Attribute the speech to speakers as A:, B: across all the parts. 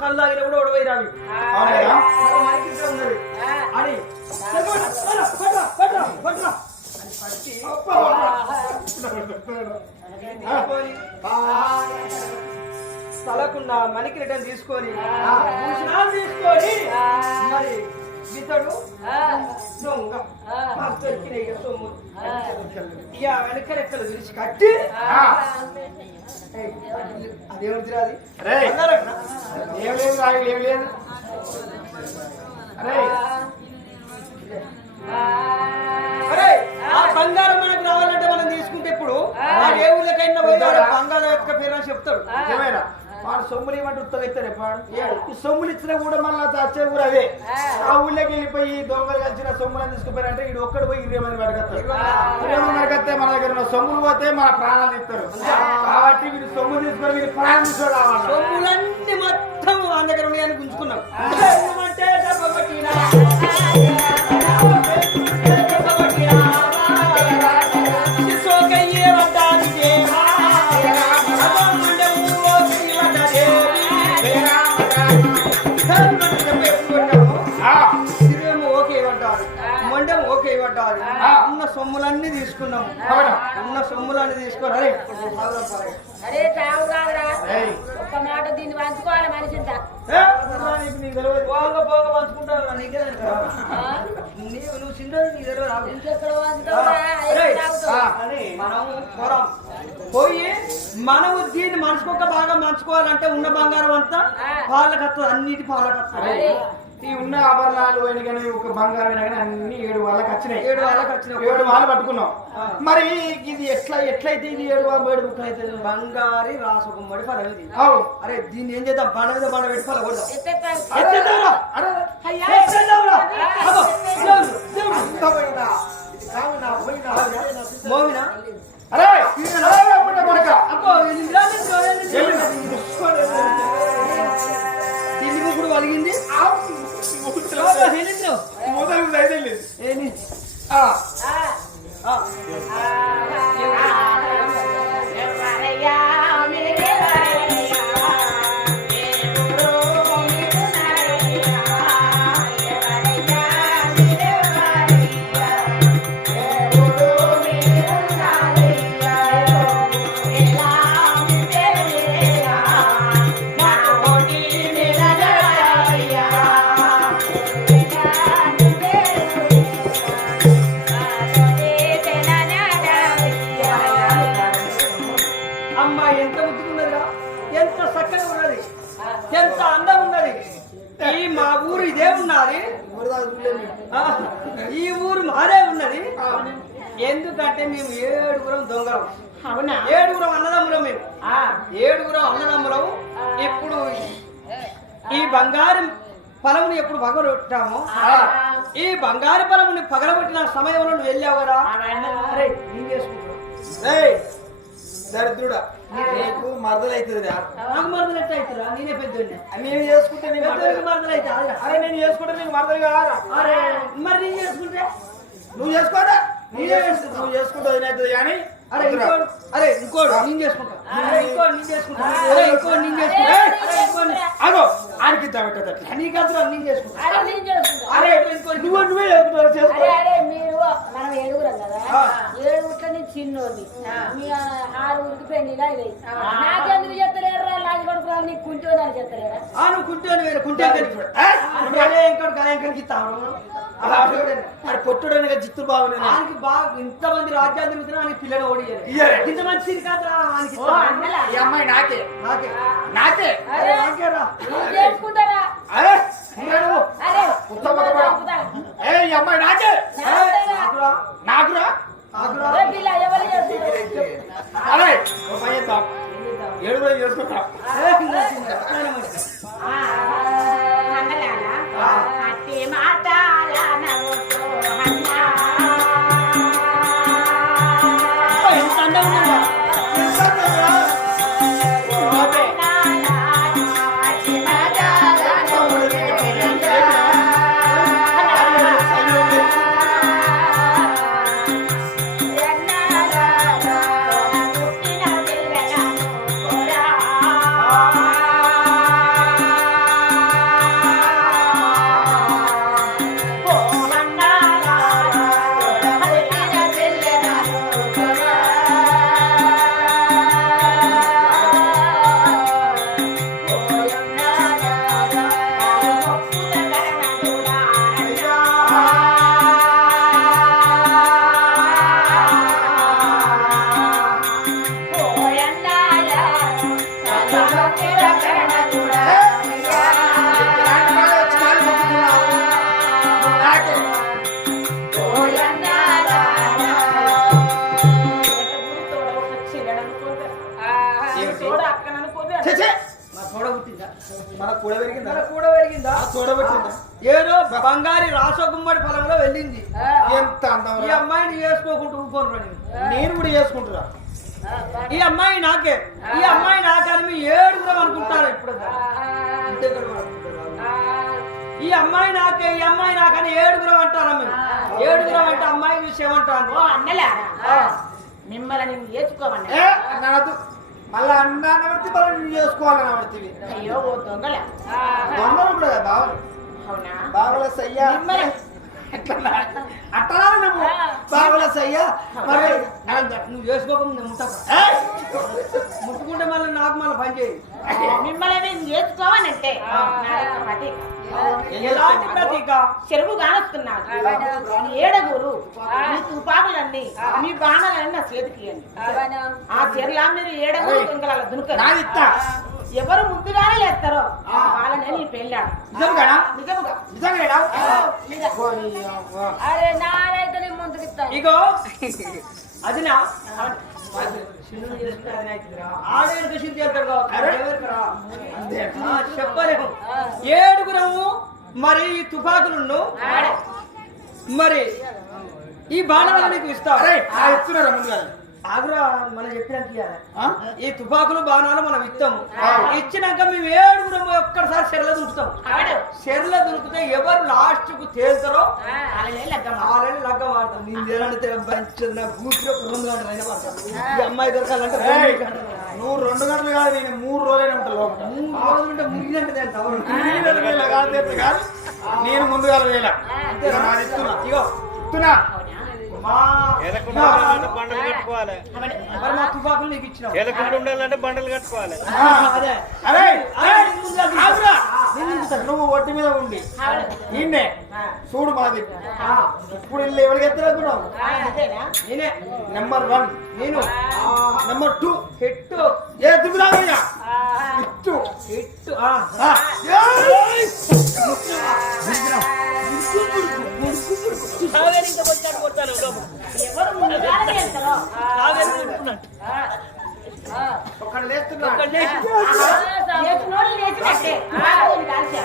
A: కళ్ళు తాగిన కూడా ఒడవై రావి
B: అవునా కదా?
A: మరి మనకి ఇంకా ఉన్నది అని తలకున్న మనకి రిటర్న్ తీసుకొని. తీసుకొని. మరి ఇతడు సొమ్ము ఇక వెనక రెక్కలు విరిచి కట్టి.
B: ఆ,
A: ఏయ్, అదేమిటిరా అది?
B: రేయ్.
A: బంగారం.
B: ఏం లేదు రాయి ఏం లేదు. సొమ్ములు ఇవ్వమంటే ఉత్తగా ఇస్తాడు ఎప్పుడు ఈ సొమ్ములు ఇచ్చినా కూడా మళ్ళీ వచ్చే కూడా అదే. ఆ. ఊళ్ళోకి వెళ్ళిపోయి దొంగలు కలిసిన సొమ్ములను తీసుకుపోయారంటే ఇడు ఒక్కడు పోయి ఇరవై మంది పడగత్తారు ఇరవై మంది. మన దగ్గర ఉన్న సొమ్ములు పోతే మన ప్రాణాలు ఇస్తారు కాబట్టి వీడు సొమ్ము తీసుకొని వీడు ప్రాణం రావాలి
A: సొమ్ములన్నీ మొత్తం వాళ్ళ దగ్గర ఉన్నాయని గుంజుకున్నాం. ఏమంటే తీసుకున్నాము
B: అవును.
A: ఉన్న సొమ్ములన్నీ తీసుకొని అరే.
C: అరే చావు కాదురా. ఒక్క మాట దీన్ని పంచుకోవాలి మనిషింత.
A: పోగ పోగ పంచుకుంటారు నీకే. నీవు నువ్వు మనం పోరాం. పోయి మనము దీన్ని మనసుకోక బాగా మంచుకోవాలంటే ఉన్న బంగారం అంతా పాలకత్తు అన్నిటి పాలకత్తు
C: అరే
B: ఈ ఉన్న ఆభరణాలు పోయిన కానీ ఒక బంగారం అయినా కానీ అన్ని ఏడు వాళ్ళకి వచ్చినాయి.
A: ఏడు వాళ్ళకి వచ్చిన
B: ఏడు వాళ్ళు పట్టుకున్నాం. మరి ఇది ఎట్లా ఎట్లయితే ఇది ఏడు వాళ్ళు ఏడు ముక్కలు అవుతుంది
A: బంగారి రాసుకుమ్మడి ఫలం ఇది.
B: అవును
A: అరే దీన్ని ఏం చేద్దాం? బండ మీద బండ పెట్టి ఫలం కొడదాం.
B: అరే,
A: మోమినా
B: కొడుకా.
A: అబ్బో. తిండి వలిగింది.
B: మొదలు ఉంది, ఐదే
A: ఈ ఊరు మాదే ఉన్నది? ఎందుకంటే మేము ఏడుగురం దొంగలం.
C: అవునా?
A: ఏడుగురం అన్నదమ్ములం మేము. ఏడుగురం అన్నదమ్ములం ఇప్పుడు ఈ బంగారం పొలముని ఎప్పుడు పగలగొట్టామో? ఈ బంగారు పొలముని పగలగొట్టిన సమయంలో నువ్వు వెళ్ళావు కదా? అరే
B: ఏయ్, దరిద్రుడా? నీకు మరదలు అవుతుందిరా
A: నాకు మరదలు ఎట్లా అవుతురా నేనే పెద్దోడిని.
B: నేను చేసుకుంటే నీకు. అరే నేను చేసుకుంటే నీకు మరదలు
A: అరే మరి నేను చేసుకుంటే?
B: నువ్వు చేసుకోదా నువ్వు చేసుకుంటా. నువ్వు చేసుకుంటావు కానీ
A: అరే ఇంకోడు. అరే ఇంకోడు నేను చేసుకుంటా.
B: అగో ఆడికి పెట్టదు
A: నీకు అసలు నేను చేసుకుంటా.
C: అరే నేను చేసుకుంటా.
A: అరే ఇంకోటి
B: నువ్వు నువ్వే చేసుకుంటావు చేసుకో
C: అరే అరే మీరు మనం ఏడుగురం కదా?
B: ఆ.
C: ఏడుగుట్ల నుంచి చిన్నోది మీ ఆరుగురికి పెళ్ళిలా ఇది. నాకెందుకు చెప్తలేరు లాగి కొడుకురా నీకు కుంటోదని చెప్తలేరా?
A: ఆ నువ్వు కుంటే అదే ఇంకోటి గాయంకరికి ఇస్తాను
B: ఆడు పొట్టుడని జిత్తు బాగున్నాయి
A: ఆయనకి బాగా ఇంతమంది రాజ్యాలు తిరుగుతున్నా ఆయనకి పిల్లలు ఓడియాలి
B: ఇయ్యలే.
A: ఇంత మంచిది కాదురా ఆయనకి
C: ఓ అన్నలా?
B: ఈ అమ్మాయి నాకే.
A: నాకే.
B: నాకే?
A: అరే నాకేరా.
C: నువ్వు చేసుకుంటారా?
B: అరే ఉన్నాడు.
C: అరే
B: ఉత్తమ. ఏ ఈ అమ్మాయి నాకే?
A: నాకురా?
B: అరే ఏడు కూడా చేసుకుంటాం. మన
A: ఏదో బంగారి రాసగుమ్మడి ఫలంలో వెళ్ళింది.
B: ఎంత అందం
A: ఈ అమ్మాయిని చేసుకోకుండా ఊరుకోను నేను.
B: కూడా చేసుకుంటురా.
A: ఈ అమ్మాయి నాకే. ఈ అమ్మాయి నాకని ఏడుగురం అనుకుంటారా ఇప్పుడు అంతే ఈ అమ్మాయి నాకే ఈ అమ్మాయి నాకని ఏడుగురం అంటారా మేము ఏడుగురం అంటే అమ్మాయి విషయం అంటాను
D: ఓ అన్నలారా మిమ్మల్ని నేను
B: మళ్ళా అన్న నవర్తి మళ్ళీ చేసుకోవాలని నవర్తివి
D: అయ్యో ఓ దొంగల?
B: దొంగలు కూడా బావలు.
D: అవునా?
B: బావల సయ్యా. అట్లా నువ్వు బావల సయ్యా మరి
A: నువ్వు.
B: ఏయ్!
A: ముట్టుకుంటే మళ్ళీ నాకు మళ్ళీ పని చేయి
D: మిమ్మల్ని నేను ప్రతీక.
A: ఎలాంటి ప్రతీక?
D: చెరువు కానొస్తున్నాను ఏడగురు. మీ తుపాకులన్నీ మీ బాణాలన్నీ నా చేతికి. ఆ. చెరువులా మీరు ఏడగురు
B: నాది ఇత్తా.
D: ఎవరు ముందుగానే లేస్తారో వాళ్ళనే నీ పెళ్ళాడు.
C: అరే నేను ముందుకు ఇస్తాను
A: ఇగో. అదినా. ఆ, చెప్పలేము ఏడుగురము మరి ఈ తుపాకులను మరి ఈ బాణాలు నీకు
B: ఇస్తున్నారా ముందుగా
A: ఆగురా మనం చెప్పినాక? ఈ తుపాకులు బాణాలు మనం ఇస్తాము. ఇచ్చినాక మేము ఏడుగురం ఒక్కసారి చెరలో దుంకుతాం
D: ఆడు.
A: చెరలో దునికితే ఎవరు లాస్ట్కు తేలుతారో
D: వాళ్ళనే
A: లగ్గ నేను తేలంటే నా రెండు గంటలు అయినా పడతాను అమ్మాయి దొరకాలంటే
B: ఏయ్!
A: రెండు గంటలు.
B: నువ్వు రెండు గంటలు కాదు నేను మూడు రోజులైనా ఉంటా లోపల.
A: మూడు రోజులు ఉంటే.
B: నేను ముందుగా వేళ
A: ఇగో.
B: ఇస్తున్నా
E: ఎలకుండా బండలు కట్టుకోవాలి. ఎలకుండా ఉండాలంటే బండలు కట్టుకోవాలి.
B: నువ్వు ఒట్టి మీద ఉండి. నిన్నే చూడు మాది
A: ఆ,
B: ఇప్పుడు ఇల్లు ఎవరికి ఎత్తులనుకున్నావు
D: అంతేనా
A: నేనే.
B: నెంబర్ వన్
A: నేను.
B: Number two
A: hit.
B: ఏ దిగురావయ్యా ఇచ్చు
A: హిట్టు ఆ.
B: ఆ, ఏయ్!
D: ఎవరు
B: ఒక్కడు లేస్తున్నాడు.
D: లేచినట్టే మాటే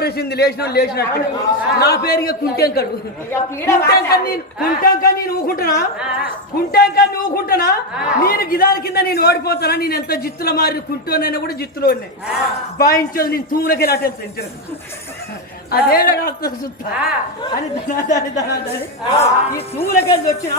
A: కాల్చిపారేసింది లేచిన లేచినట్టు. నా పేరు కుంటెంకడు. కుంటెంక నేను కుంటెంక నేను ఊకుంటున్నా? కుంటెంక నువ్వు ఊకుంటున్నా? నేను గిదాని కింద నేను ఓడిపోతానా? నేను ఎంత జిత్తుల మారి కుంటోనైనా కూడా జిత్తులో ఉన్నాయి బాయించదు నేను తూములకి వెళ్తాను అదేలా కాస్త సుత్తా. అని ధనాదాని ధనాదాని. ఈ తూములకి వచ్చిన